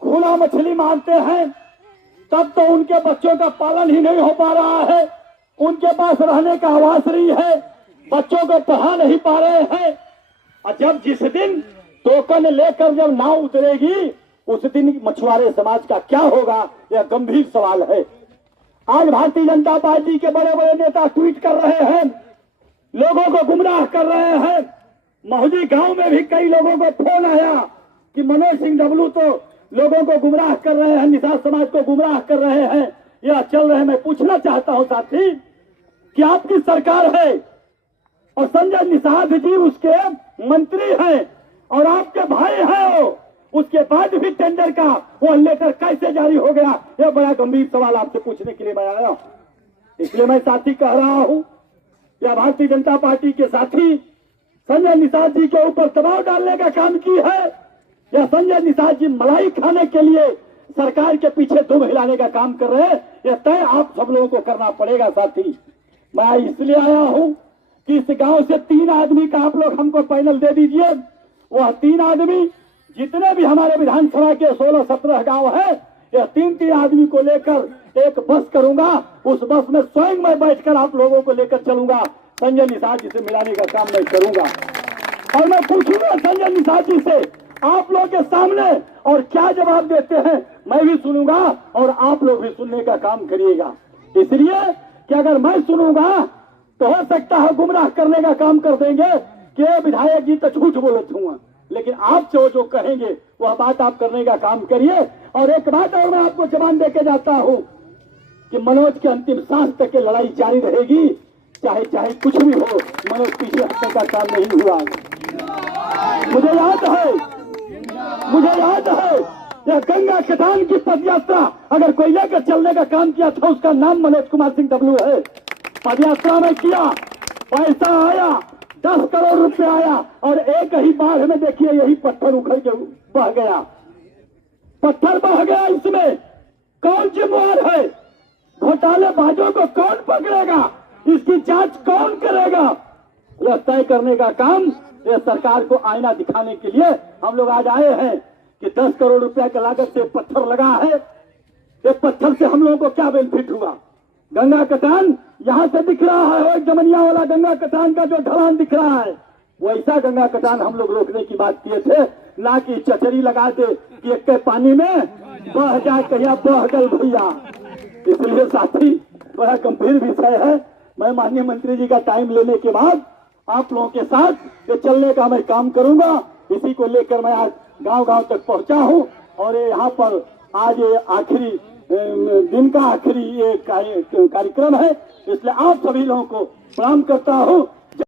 खूना मछली मारते हैं तब तो उनके बच्चों का पालन ही नहीं हो पा रहा है, उनके पास रहने का आवास नहीं है, बच्चों को पढ़ा नहीं पा रहे हैं। और जब जिस दिन टोकन लेकर जब नाव उतरेगी उस दिन मछुआरे समाज का क्या होगा, यह गंभीर सवाल है। आज भारतीय जनता पार्टी के बड़े बड़े नेता ट्वीट कर रहे हैं, लोगों को गुमराह कर रहे हैं। महुदी गांव में भी कई लोगों को फोन आया कि मनोज सिंह डबलू तो लोगों को गुमराह कर रहे हैं, निषाद समाज को गुमराह कर रहे हैं, यह चल रहे हैं। मैं पूछना चाहता हूं साथी कि आपकी सरकार है और संजय निषाद जी उसके मंत्री हैं और आपके भाई हैं, वो उसके बाद भी टेंडर का वो लेटर कैसे जारी हो गया, यह बड़ा गंभीर सवाल आपसे पूछने के लिए मैं आया। इसलिए मैं साथी कह रहा हूं, या भारतीय जनता पार्टी के साथी संजय निषाद जी के ऊपर दबाव डालने का काम की है, या संजय निषाद जी मलाई खाने के लिए सरकार के पीछे दुम हिलाने का काम कर रहे हैं, यह तय आप सब लोगों को करना पड़ेगा साथी। मैं इसलिए आया हूं कि इस गांव से 3 आदमी का आप लोग हमको पैनल दे दीजिए। वह 3 आदमी जितने भी हमारे विधानसभा के 16-17 गांव है, यह 3 आदमी को लेकर एक बस करूंगा, उस बस में स्वयं मैं बैठकर आप लोगों को लेकर चलूंगा, संजय निषाद जी से मिलाने का काम मैं करूंगा। और मैं पूछूंगा संजय निषाद जी से आप लोग के सामने, और क्या जवाब देते हैं मैं भी सुनूंगा और आप लोग भी सुनने का काम करिएगा। इसलिए कि अगर मैं सुनूंगा तो हो सकता है गुमराह करने का काम कर देंगे कि विधायक जी तो झूठ बोलते हुआ, लेकिन आप जो कहेंगे वह बात आप करने का काम करिए। और एक बात और मैं आपको जवान देके जाता हूं कि मनोज के अंतिम सांस तक की लड़ाई जारी रहेगी, चाहे चाहे कुछ भी हो, मनोज पीछे हटने का काम नहीं हुआ। मुझे याद है यह गंगा कटान की पदयात्रा अगर कोई लेकर चलने का काम किया था, उसका नाम मनोज कुमार सिंह डबलू है। पदयात्रा में किया, पैसा आया, 10 करोड़ रुपए आया, और एक ही बाढ़ में देखिए यही पत्थर उखड़ के बह गया, पत्थर बह गया। इसमें कौन जिम्मेवार है? घोटालेबाजों को कौन पकड़ेगा? इसकी जांच कौन करेगा? यह तय करने का काम यह सरकार को आईना दिखाने के लिए हम लोग आज आए हैं कि 10 करोड़ रुपया की लागत से पत्थर लगा है। ये पत्थर से हम लोगों को क्या बेनिफिट हुआ? गंगा कटान यहां से दिख रहा है, और जमनिया वाला गंगा कटान का जो ढलान दिख रहा है, वैसा गंगा कटान हम लोग रोकने की बात किए थे, ना कि चचरी लगा दे कि एक के पानी में बह जाए, कहिया बह गल भैया। इसलिए साथी बड़ा गंभीर विषय है। मैं माननीय मंत्री जी का टाइम लेने के बाद आप लोगों के साथ ये चलने का मैं काम करूंगा। इसी को लेकर मैं आज गांव-गांव तक पहुंचा हूं, और यहाँ पर आज ये आखिरी दिन का आखिरी ये कार्यक्रम है, इसलिए आप सभी लोगों को प्रणाम करता हूं।